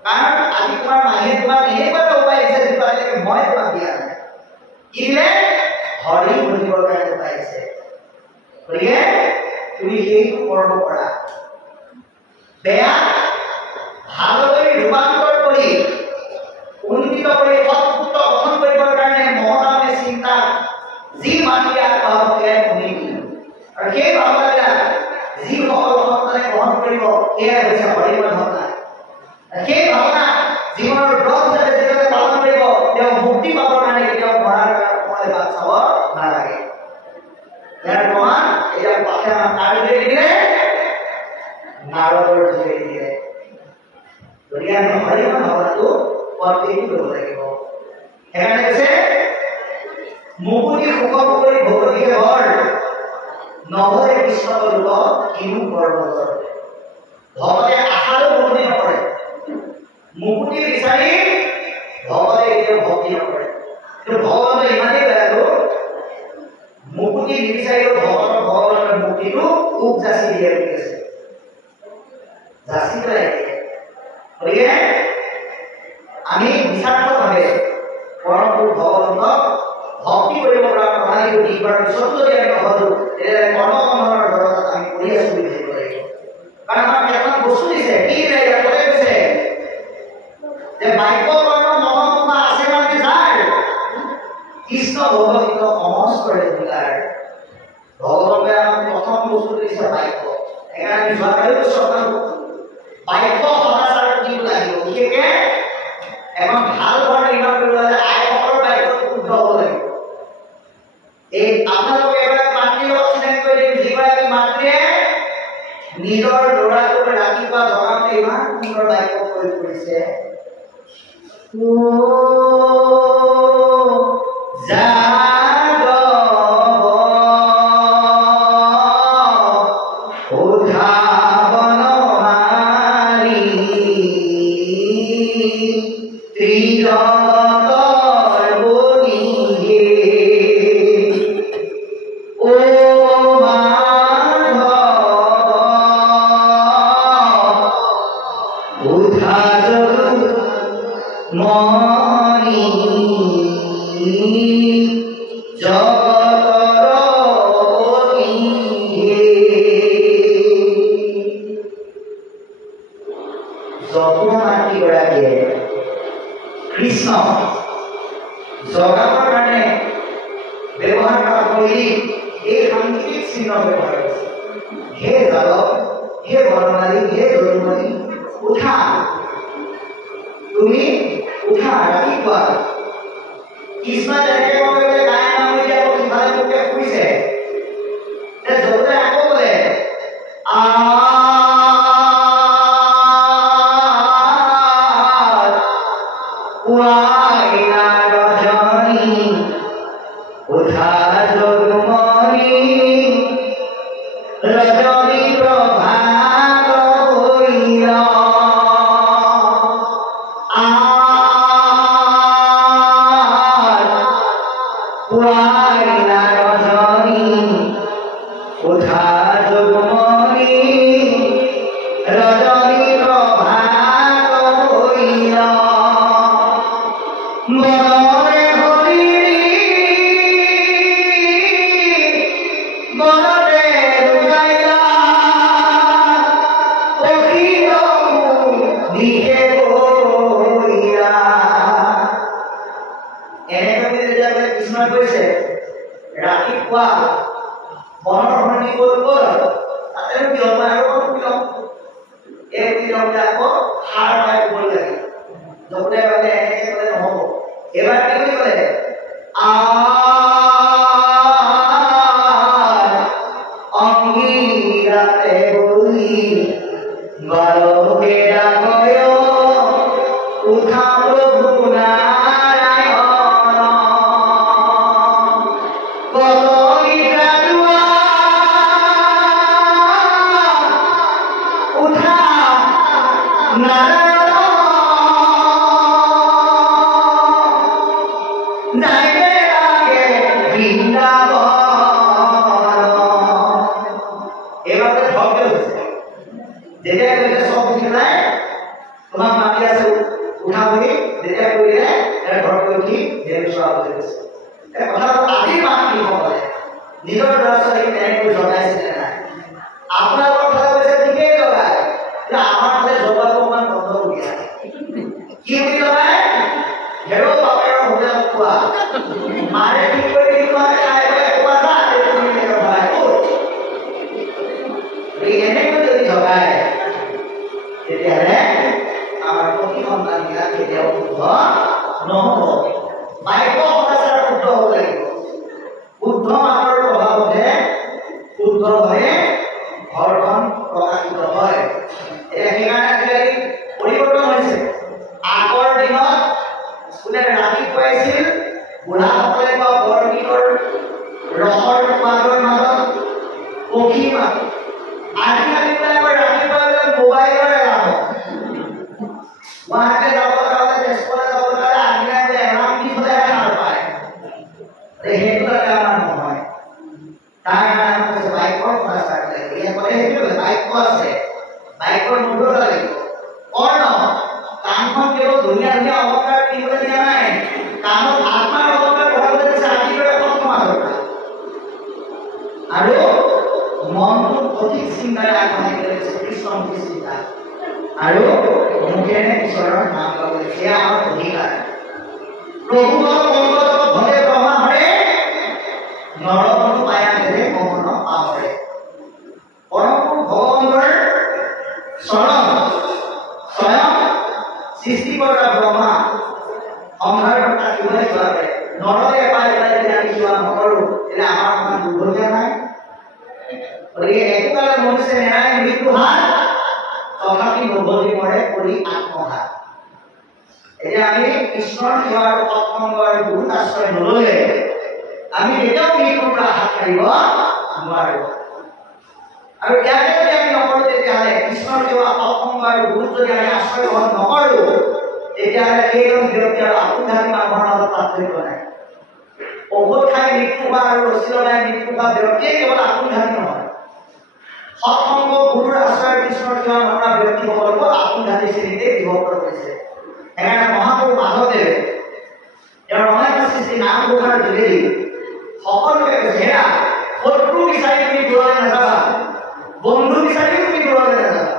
কাৰণ আজি তোমাৰ মাহীয়ে তোমাক এনেকুৱা এটা উপায় দিছে যিটো আজিলৈকে মই তোমাক দিয়া নাই কি দিলে হৰি বুজিবৰ কাৰণে উপায় দিছে গতিকে তুমি সেইটো কৰ্ম কৰা বেয়া ভাললৈ ৰূপান্তৰ কৰি উন্নীত কৰি সৎপুত্ৰ গঠন কৰিবৰ কাৰণে মহতামে চিন্তা যি মাতি আগবঢ়াব সেয়াই শুনি আৰু সেই ভাৱনাবিলাক যিসকল সন্তানে গ্ৰহণ কৰিব সেয়াই হৈছে হৰিময় ভাৱনা সেই ভাৱনা জীৱনৰ ব্ৰত হিচাপে যেতিয়ালৈ পালন কৰিব তেওঁ মুক্তি পাবৰ কাৰণে কেতিয়াও মৰাৰ সময় বাট চাব নালাগে ইয়াৰ প্ৰমাণ এতিয়া পাঠে আমাক কাৰ যোগে দিলে নাৰদৰ যোগে দিলে গতিকে আমি হৰিময় ভাৱনাটো প্ৰত্যেকটো কৰিব লাগিব সেইকাৰণে কৈছে মুকুতি সুখ কৰি ভগৱতীকে ঘৰ নভৰে কৃষ্ণ ৰূপ কিনো পৰ্বতৰ ভগতে আশাৰো মুকুতি নকৰে মুকুতি বিচাৰি ভগতে কেতিয়াও ভক্তি নকৰে কিন্তু ভগৱানে ইমানেই বেয়াটো মুকুতি নিবিচাৰিও ভগৱানৰ মুক্তিটো খুব যাচি দিয়ে বুলি কৈছে যাচি পেলাই দিয়ে গতিকে আমি নিস্বাৰ্থভাৱে পৰম ভগৱন্তক ভক্তি কৰিব পৰা প্ৰণালীটো দি কৰাৰ পিছতো যদি আমি নভজো তেতিয়াহ'লে কৰ্মবন্ধনৰ দৰকাৰত আমি কৰি আছো বুলি ভাবিব লাগিব কাৰণ আমাক কেইটামান বস্তু দিছে কি ইয়াত কৈ কৈছে যে বাক্য কৰ্ম মনোমোহা আছে মানে যাৰ কৃষ্ণ ভগৱতীক সহজ কৰে অধিকাৰ ভগৱতে আমাক প্ৰথম বস্তু দিছে বাক্য সেইকাৰণে আমি যোৱাকালিও চৰকাৰ বাক্য সদাচাৰ দিব লাগিব বিশেষকৈ এখন ভাল ঘৰ নিৰ্মাণ কৰিব হ'লে আইসকলৰ বাক্যটো শুদ্ধ হ'ব লাগিব এই আপোনালোকে এগৰাকী মাতৃৰ লগত চিনাকি কৰি দিম যিগৰাকী মাতৃয়ে নিজৰ ল'ৰাটোক ৰাতিপুৱা জগাওঁতে ইমান সুন্দৰ বাক্য প্ৰয়োগ কৰিছে কৃষ্ণ জগাবৰ কাৰণে ব্যৱহাৰ কৰা শৈলী এই সাংকেতিক চিহ্ন ব্যৱহাৰ কৰিছে। হে যাদৱ, হে বনমালী, হে জৰুমালী, উঠা, তুমি উঠা, ৰাতিপুৱা। কৃষ্ণই যেনেকৈ ক'লে গাই নাম বুলি আকৌ সিফালে মোকে শুইছে, যতে আকৌ বোলে উঠা জগমণি ৰজনী প্ৰভাত হৈল পুৱাইলা ৰজনী উঠা জগমণি ৰজনী প্ৰভাত হৈল মনৰে ৰাতিপুৱা মনৰ ভৰণি গ'ল তাতে বিয়পাই আকৌ শুলক এই বিলতে আকৌ সাৰ পাই শুব লাগে যতে মানে এনেকৈ ক'লে নহ'ব। এইবাৰ কি বুলি ক'লে অংগীৰাতে বলি বালকে ডাকয় উঠা প্ৰভু নাৰায়ণ উঠা নারায়ণ যাইবে লাগে বৃন্দাবন। এবারে ভক্ত হয়েছে যেটা কইলে সব বুঝে নাই তোমার মাটি আছে উঠা বলি যেটা কইলে এর ভক্ত কি দেব সব হয়েছে এই কথা আদি মাটি হবে নিজৰ দৰ্শনে কেনেকৈ জনাইছে নাই আপোনাৰ কথা কৈছে ঠিকেই লগায় যে আমাৰ ফালে জবাব অকমান বন্ধ কৰি আছে কি বুলি লগায় হেৰো বাপেৰ হোটেল খোৱা মাৰে ঠিক কৰি দিলো খাই খোৱা না এইটো বুলি লগায় এনেকৈ যদি জগায় তেতিয়াহ'লে আমাৰ প্ৰতি সন্তানবিলাক কেতিয়াও শুদ্ধ নহ'ব। বাক্য সদাচাৰ শুদ্ধ হ'ব লাগিব। শুদ্ধ মানৰ প্ৰভাৱতে শুদ্ধভাৱে ঘৰখন প্ৰকাশিত হয়। সেইকাৰণে আজিকালি পৰিৱৰ্তন হৈছে। আগৰ দিনত স্কুলে ৰাতি পঢ়াইছিল বুঢ়াসকলে বা বৰগীতৰ ৰসৰ মাজৰ মাজত পক্ষী মাত। আজিকালি বিলাকৰ ৰাতিপুৱা মোবাইলৰ এলাৰ্ম গুৱাহাটী যাব লগা হ'লে তেজপুৰলৈ যাব লগা হ'লে আজিকালি এলাৰ্ম দি থ'লে সাৰ পায়। সেইটো আমাৰ নহয়। তাৰ কাৰণে কৈছে বাইকৰ সদাচাৰ লাগিব। ইয়াত ক'লে সেইটো বাক্য আছে বাইকৰ মধুৰতা লাগিব। কৰ্ণ কাণখন কেৱল ধুনীয়া ধুনীয়া অলংকাৰ কিনিবলৈ দিয়া নাই, কাণত আত্মাৰ অলংকাৰ বহাবলৈ দিছে। আজিলৈ এখন সমাধতা আৰু মনটো সঠিক চিন্তাৰে আগবাঢ়িবলৈ দিছে কৃষ্ণমুখী চিন্তা আৰু মুখেৰে ঈশ্বৰৰ নাম গাবলৈ। সেয়া আমাৰ অধিকাৰ। প্ৰভু ভৱে ব্ৰহ্মা হৰে নৰকনো পায়া ধৰে মোহন পাহৰে। পৰম ভগৱানৰ চৰণ স্বয়ং সৃষ্টিকৰ্তা ব্ৰহ্মা সংসাৰ থাকিবলৈ যোৱাৰে নৰকে পাই পেলাই যদি আমি সেৱা নকৰোঁ তেতিয়া আমাৰ সমান দুৰ্ভগীয়া নাই। গতিকে একোকালে মনুষ্য নেৰাই মৃত্যু হাত তথাপি নভজি মৰে কৰি আত্মঘাত। এতিয়া আমি কৃষ্ণৰ সেৱা আৰু সৎসংগ আৰু গুৰুৰ আশ্ৰয় নল'লে আমি কেতিয়াও মৃত্যুৰ পৰা হাত সাৰিব নোৱাৰোঁ। আৰু ইয়াকে যদি আমি নকৰোঁ তেতিয়াহ'লে কৃষ্ণৰ সেৱা সৎসংগ আৰু গুৰুত যদি আমি আশ্ৰয় গ্ৰহণ নকৰোঁ তেতিয়াহ'লে এইজন ব্যক্তি আৰু আত্মঘাতী মানুহৰ মাজত পাৰ্থক্য নাই। ঔষধ খাই মৃত্যু হোৱা আৰু ৰছী লগাই মৃত্যু হোৱা ব্যক্তিয়ে কেৱল আত্মঘাতী নহয়, সৎসংগ গুৰুৰ আশ্ৰয় কৃষ্ণৰ সেৱা নকৰা ব্যক্তিসকলকো আত্মঘাতী শ্ৰেণীতে বিভক্ত কৰিছে। সেইকাৰণে মহাপুৰুষ মাধৱদেৱে তেওঁৰ ৰমায়ণ সৃষ্টি নাম ঘোষাৰ যোগেদি সকলোকে কৈছে হেৰা শত্ৰু বিচাৰি তুমি দূৰলৈ নাযাবা, বন্ধু বিচাৰি তুমি দূৰলৈ নাযাবা।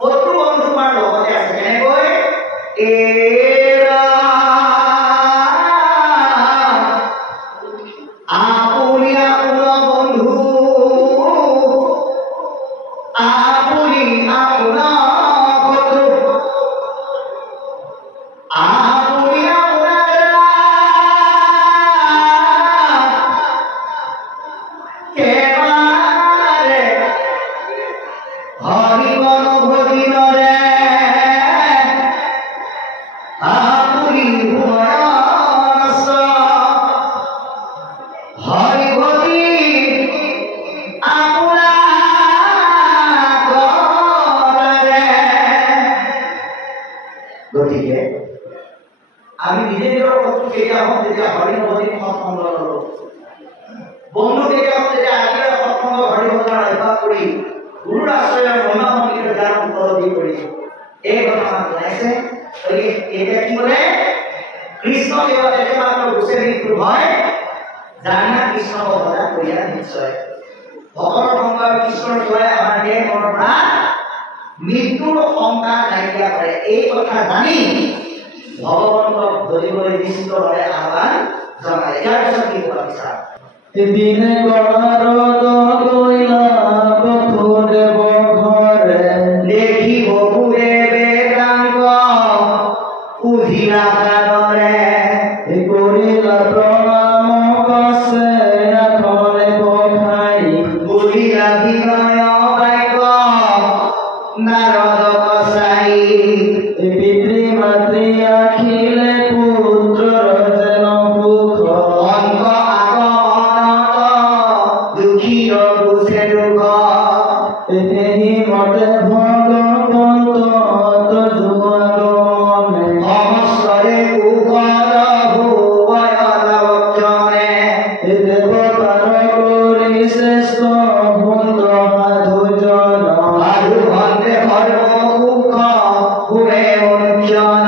শত্ৰু বন্ধু তোমাৰ লগতে আছে। কেনেকৈ এৰা গুৰুৰ আশ্ৰয়ৰ মহিমা সংগীত জ্ঞান উপলব্ধি কৰিছো এই কথা আমাক জনাইছে এতিয়া কি বোলে কৃষ্ণ দেৱতা একমাত্ৰ গুছে মৃত্যু হয় জানা কৃষ্ণ ভজা কৰিয়া নিশ্চয় ভগৱানৰ সংবাদ কৃষ্ণৰ দ্বাৰা আমাৰ দেহ মনৰ পৰা মৃত্যুৰ শংকা নাইকিয়া কৰে এই কথা জানি ভগৱন্তক ধৰিবলৈ নিশ্চিতভাৱে আহ্বান জনায় ইয়াৰ পিছত কি ক'ব বিচাৰ দিনে গণাৰদ গৈলা বসুদেৱ ঘৰে দেখি বসুদেৱে তাংক পুজিলা সাদৰে কৰিলা প্ৰণাম পাছে আখনে বখাই বুলিলা বিনয় বাক্য নাৰদ কচাই পিতৃ মাতৃ আখিলে পুত্ৰৰ যেন সুখ অন্ত আগমনত দুখীৰ বুঝে দুখ সেই মতে ভগৱন্ত যোৱাগমনে সমস্তৰে কুশল ভুৱয়লক্ষণে দেৱতাৰ কৰি শ্ৰেষ্ঠ সুন্দৰ সাধুজন সাধু ভন্তে সৰ্বসুখ ভুৱে অনুক্ষণ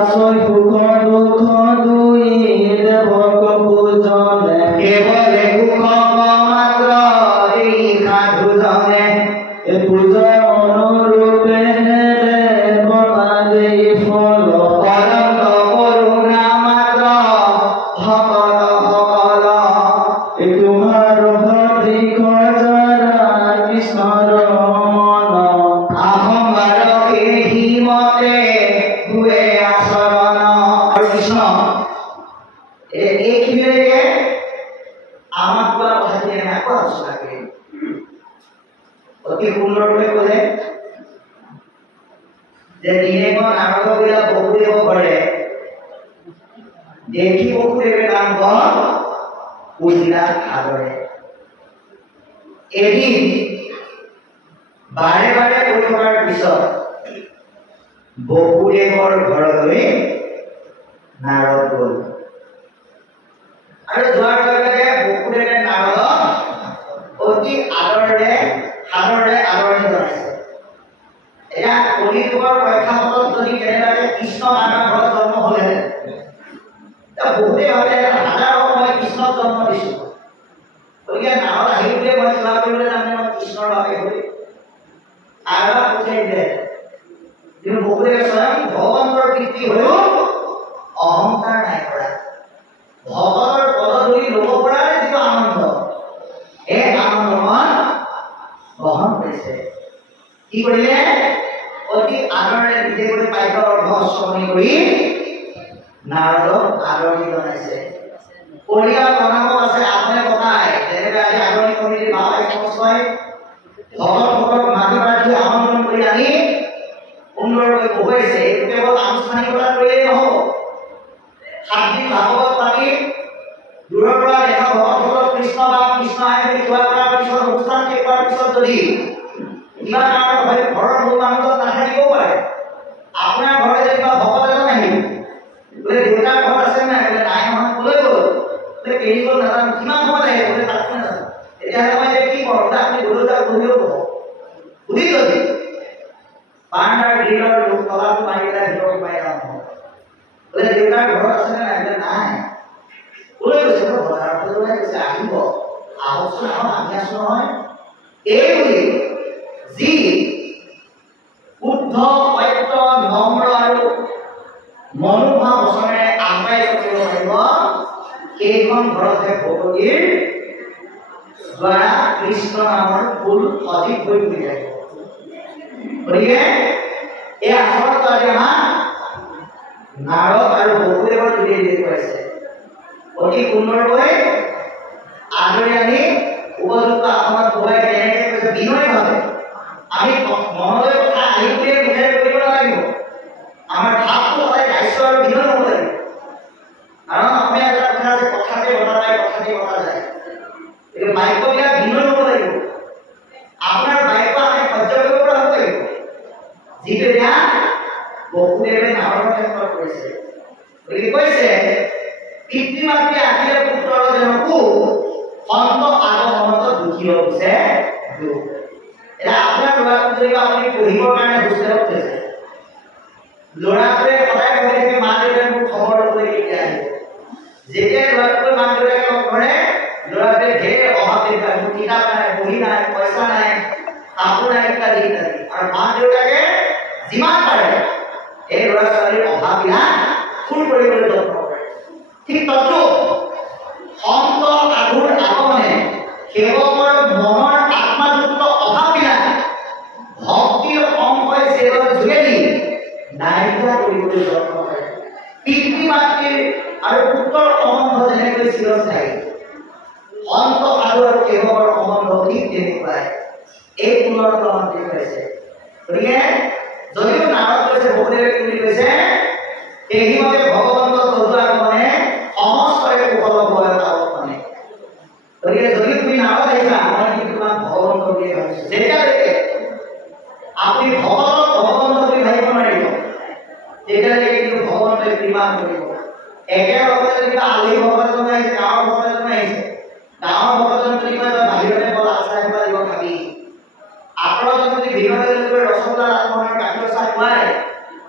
আছয় সুখ দুখ দুই দেৱক পূজনে কেৱলে সুখ মাত্ৰ এই সাধুজনে পূজা অনুৰূপে দেৱতাদেই ফল অনন্ত কৰোণা মাত্ৰ ভকত সকল তোমাৰ সঠিক যাৰা কৃষ্ণৰ মন আহংকাৰ সেই মতে ভুৱে আচৰণ কৃষ্ণ এইখিনিলৈকে আমাক কোৱা কথাখিনি আমি আকৌ আলোচনা কৰিম অতি সুন্দৰকৈ ক'লে যে দিনেখন নাৰদ কৰিলা বসুদেৱ ঘৰে দেখি বসুদেৱে তাংক পুজিলা সাদৰে এদিন বাৰে বাৰে কৈ থকাৰ পিছত বসুদেৱৰ ঘৰলৈ নাৰদ গ'ল আৰু যোৱাৰ লগে লগে বসুদেৱে নাৰদক অতি আদৰেৰে আদৰণি জনাইছে এতিয়া কলিযুগৰ প্ৰেক্ষাপটত যদি কেনেবাকৈ কৃষ্ণ আমাৰ ঘৰত জন্ম হ'লেহেঁতেন বহুতে ভাবে হাজাৰো মই কৃষ্ণক জন্ম দিছোঁ গতিকে নাৰদ আহি বুলিয়ে মই সেৱা কৰিবলৈ যামনে মই কৃষ্ণৰ বাবে হৈ আৰু পঠিয়াই দিলে কিন্তু বসুদেৱে স্বয়ং ভগৱন্তৰ পিতৃ হৈও অহংকাৰ নাই কৰা ভগৱতৰ পদধূলি ল'ব পৰাৰ যিটো আনন্দ এই আনন্দ মন গ্ৰহণ কৰিছে কি কৰিলে অতি আদৰেৰে নিজে কৰি পাইকৰ অৰ্থ শ্ৰৱণী কৰি নাৰদক আদৰণি জনাইছে পৰিয়াল প্ৰণামক আছে আপুনি ককাই যেনেকৈ আজি আদৰণি কমিটি ভাৱ সংস্থাই ভকতসকলক মাতি মাতি আমন্ত্ৰণ কৰি আনি সুন্দৰকৈ বহুৱাইছে এইটো কেৱল আনুষ্ঠানিকতা কৰিলেই নহ'ব সাতদিন ভাগৱত পাতি দূৰৰ পৰা দেখা ভকতসকলক কৃষ্ণ বা কৃষ্ণ আই বুলি সেৱা কৰাৰ পিছত অনুষ্ঠান শেষ হোৱাৰ পিছত যদি কিবা কাৰণত হয় ঘৰৰ মূল মানুহজন নাথাকিবও পাৰে আপোনাৰ ঘৰলৈ যেনিবা ভকত এজন আহিল বোলে দেউতাৰ ঘৰত আছে নাই বোলে নাই নহয় ক'লৈ গ'ল বোলে কেৰি গ'ল নাজানো কিমান সময় লাগে বোলে তাক নাজানো তেতিয়াহ'লে মই এতিয়া কি কৰোঁ বোলে আপুনি গ'লেও তাক বহিলেও ক'ব সুধি যদি বাৰাণ্ডাৰ গ্ৰিলৰ তলাটো মাৰি পেলাই ভিতৰত সোমাই যাওঁ বোলে দেউতাৰ ঘৰত আছে নে নাই বোলে নাই ক'লৈ গৈছে বোলে বজাৰৰ ফালে ওলাই গৈছে আহিব আহকচোন আহক আমি আছোঁ নহয় এই বুলি যি শুদ্ধ সত্য নম্ৰ আৰু মনোভাৱ বচনেৰে আগুৱাই কৰিব পাৰিব সেইখন ঘৰতহে ভগৱতীৰ দ্বাৰা কৃষ্ণ নামৰ ফুল অধিক হৈ পৰি থাকিব গতিকে এই আচৰণটো আজি আমাক নাৰদ আৰু বসুদেৱৰ যোগেদি দেখুৱাইছে অতি সুন্দৰকৈ আদৰি আনি উপযুক্ত আসনত বহাই কেনেকৈ কৈছে বিনয়ভাৱে আমি মনলৈ কথা আহি বুলিয়ে বুজাই কৰিব নালাগিব আমাৰ ভাৱটো সদায় দায়িত্ব আৰু বিনয় হ'ব লাগিব কাৰণ অসমীয়া এটা কথা আছে কথাতে বতা যায় কথাতে বতা যায় গতিকে বাক্যবিলাক বিনয় হ'ব লাগিব আপোনাৰ বাক্য আমি সহ্য কৰিব পৰা হ'ব লাগিব যিটো এতিয়া বসুদেৱে নাৰদৰ ক্ষেত্ৰত কৰিছে গতিকে কৈছে পিতৃ মাতৃ আহিলে পুত্ৰৰ যেন সুখ অন্ত আগমনত দুখী হৈছে দুখ এটা আপনাৰ ল'ৰাটো যদি আপুনি পঢ়িবৰ কাৰণে হোষ্টেলত থৈছে ল'ৰাটোৱে সদায় ভাবে যে মা দেউতাই মোক খবৰ ল'বলৈ কেতিয়া আহিব যেতিয়া ল'ৰাটোৱে মা দেউতাকে লগ ধৰে ল'ৰাটোৱে ঢেৰ অভাৱ দেখুৱায় মোৰ কিতাপ নাই বহি নাই পইচা নাই কাপোৰ নাই ইত্যাদি ইত্যাদি আৰু মা দেউতাকে যিমান পাৰে এই ল'ৰা ছোৱালীৰ অভাৱবিলাক পূৰ কৰিবলৈ যত্ন কৰে ঠিক তদ্ৰূপ সন্ত সাধুৰ আগমনে সেৱকৰ মনৰ আত্মাযুক্ত অভাৱবিলাক ভক্তিৰ সংশয় সেৱাৰ যোগেদি নাইকিয়া কৰিবলৈ যত্ন কৰে পিতৃ মাতৃৰ আৰু পুত্ৰৰ সম্বন্ধ যেনেকৈ চিৰস্থায়ী সন্ত সাধু আৰু সেৱকৰ সম্বন্ধ ঠিক তেনেকুৱাই এই পুনৰটো আমাক দেখুৱাইছে গতিকে যদিও নাৰদ কৈছে বহুদেৱে কি বুলি কৈছে সেইমতে ভগৱন্ত তৰুৱা মানে সমস্তৰে কুশল বয় পাব মানে গতিকে যদি তুমি নাৰদ আহিছা মই কিন্তু তোমাক ভগৱন্ত বুলি ভাবিছো যেতিয়ালৈকে আপুনি ভগৱন্ত বুলি ভাবিব নোৱাৰিব তেতিয়ালৈকে কিন্তু ভগৱন্তই কৃপা কৰিব একেলগে যদি আলহী ভগৱান আহিছে গাঁৱৰ ভগৱান আহিছে গাঁৱৰ ভগৱান যদি কয় বাহিৰতে বল আশ্ৰয় কৰা দিব খাবি আপোনাৰ যদি ভিনতে যদি ৰসগোল্লা লালমোহনৰ গাখীৰ চাহ খুৱায়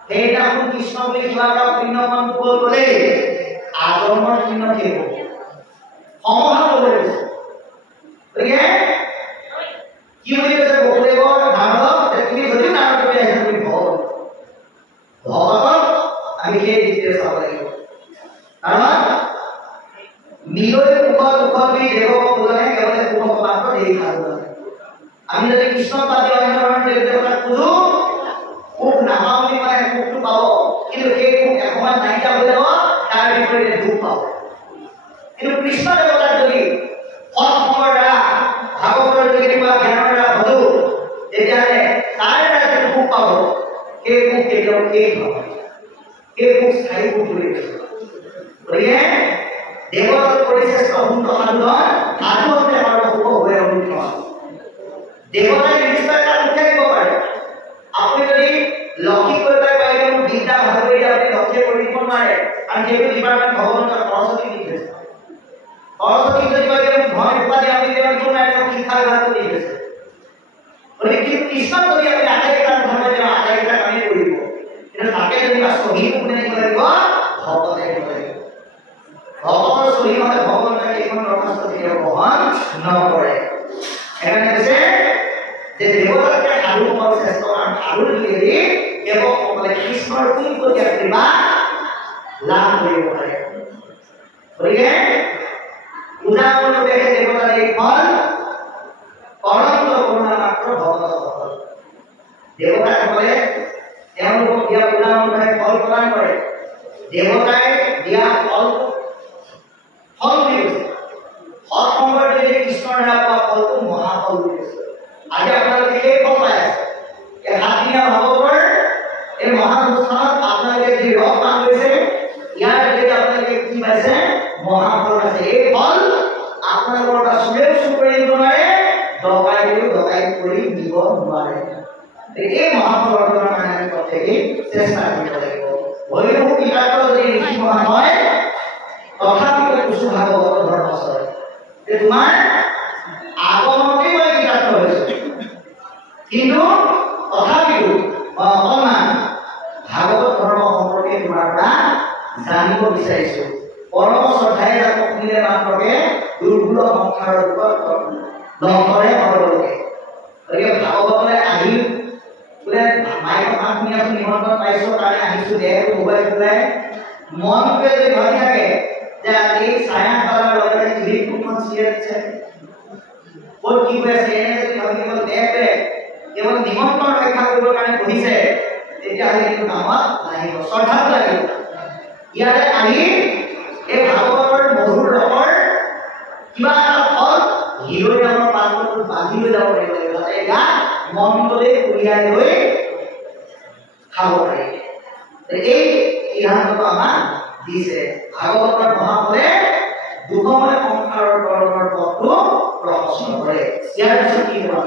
সেইদিনাখন কৃষ্ণ বুলি কিবা এটা পুণ্য কাম গ'লে আজন্মৰ পুণ্য শেষ হ'ব সমভাৱ ল'বলৈ গৈছে গতিকে কি বুলি কৈছে বহুদেৱৰ নাৰদক তুমি যদিও নাৰদ কৰি আহিছা তুমি ভগৱতক আমি সেই দৃষ্টিৰে চাব লাগিব কাৰণ নিলৈ মুখত বুলি দেৱক পূজনে কেৱল মুখক মাত্ৰ দেৰি খাব আমি যদি কৃষ্ণ পাতি অন্য ধৰণৰ দেৱতাক পূজো খুব নাপাওঁ বুলি মানে সুখটো পাব কিন্তু সেই সুখ এসময়ত নাইকিয়া হৈ যাব তাৰ বিপৰীতে দুখ পাব কিন্তু কৃষ্ণ দেৱতাক যদি সৎসংগৰ দ্বাৰা ভাগৱতৰ যোগেদি বা জ্ঞানৰ দ্বাৰা ভজো তেতিয়াহ'লে তাৰ দ্বাৰা যিটো সুখ পাব সেই সুখ কেতিয়াও শেষ নহয় সেই সুখ স্থায়ী সুখ বুলি কৈছে গতিকে দেৱতাৰ পৰিশ্ৰেষ্ঠ সুখ সাধন সাধুতে আমাৰ সুখ হৈ অনুষ্ঠিত দেৱতাই নিৰ্দিষ্ট এটা মুখে দিব পাৰে আপুনি যদি লক্ষী কৰিব পাৰিলে মোৰ বিদ্যা ভাল কৰি আপুনি লক্ষী কৰি দিব নোৱাৰে আৰু সেইটো ডিপাৰ্টমেণ্ট ভগৱন্তৰ সৰস্বতী দি থৈছে সৰস্বতী যদি কয় যে ধন উপাধি আপুনি দিব নোৱাৰে শিক্ষা বিভাগটো দি থৈছে গতিকে কৃষ্ণক যদি আপুনি আটাইকেইটা ধৰ্ম দিব আটাইকেইটা কামেই কৰিব কিন্তু তাকে যদি চহী কোনে দিব লাগিব ভকতে দিব লাগিব ভগৱতৰ চহী হ'লে ভগৱন্তই এইখন দৰখাস্ত কেতিয়াও গ্ৰহণ নকৰে সেইকাৰণে কৈছে যে দেৱতাকে সাধু বৰ শ্ৰেষ্ঠ কাৰণ সাধুৰ যোগেদি সেৱকসকলে কৃষ্ণৰ পোনপটীয়া কৃপা লাভ কৰিব পাৰে গতিকে উদাহৰণ দেখে দেৱতাৰ এই ফল অনন্ত কৰুণা মাত্ৰ ভগৱতসকল দেৱতাসকলে তেওঁলোকক দিয়া উদাহৰণে ফল প্ৰদান কৰে দেৱতাই দিয়া ফল বুলি কৈছে সৎসংগৰ যোগেদি কৃষ্ণৰ দ্বাৰা পোৱা ফলটো মহাফল বুলি কৈছে আজি আপোনালোকে সেই ফল পাই আছে এই সাতদিনীয়া ভাগৱতৰ এই মহানুষ্ঠানত আপোনালোকে যি ৰস পান কৰিছে ইয়াৰ যোগেদি আপোনালোকে কি পাইছে মহাফল আছে এই ফল আপোনালোকৰ পৰা চুৰেও চুৰ কৰি দিব নোৱাৰে ডকাই কৰি দিব নোৱাৰে এই মহাফল অৰ্জনৰ কাৰণে আমি প্ৰত্যেকেই চেষ্টা কৰিব লাগিব হৰিও কিতাপ যদি লিখি পঢ়া হয় তথাপিও কিছু ভাগৱত ধৰ্ম আছে যে তোমাৰ আগমনতে মই কিতাপ পঢ়িছো কিন্তু তথাপিও অকণমান ভাগৱত ধৰ্ম সম্পৰ্কে তোমাৰ পৰা জানিব বিচাৰিছো পৰম শ্ৰদ্ধাই যাক শুনিলে মাত্ৰকে দুৰ্বল সংসাৰৰ ওপৰত লংঘৰে সৰ্বলোকে গতিকে ভাগৱতলৈ আহি বোলে মাইকৰ মাত শুনি আছো নিমন্ত্ৰণ পাইছো কাৰণে আহিছো দেহটো মোবাইল খোলাই মনটোৱে যদি ভাবি থাকে যে এই ছায়া কালাৰ লগে টিভিত কোনখন চিৰিয়েল দিছে ক'ত কি হৈ আছে এনে যদি ভাবি কেৱল দেহটোৱে কেৱল নিমন্ত্ৰণ ৰক্ষা কৰিবৰ কাৰণে বহিছে তেতিয়াহ'লে কিন্তু কামত নাহিব শ্ৰদ্ধাটো লাগিব ইয়াতে আহি এই ভাগৱতৰ মধুৰ ৰসৰ কিবা এটা ফল হিৰৈ নামৰ পাত্ৰটো বান্ধি লৈ যাব পাৰিব লাগিব যাতে এয়া মনলৈ উলিয়াই লৈ খাব পাৰি এই সিদ্ধান্তটো আমাক দিছে ভাগৱতৰ মহাফলে দুখময় সংসাৰৰ তৰণৰ পথটো প্ৰশস্ত কৰে ইয়াৰ পিছত কি কৰা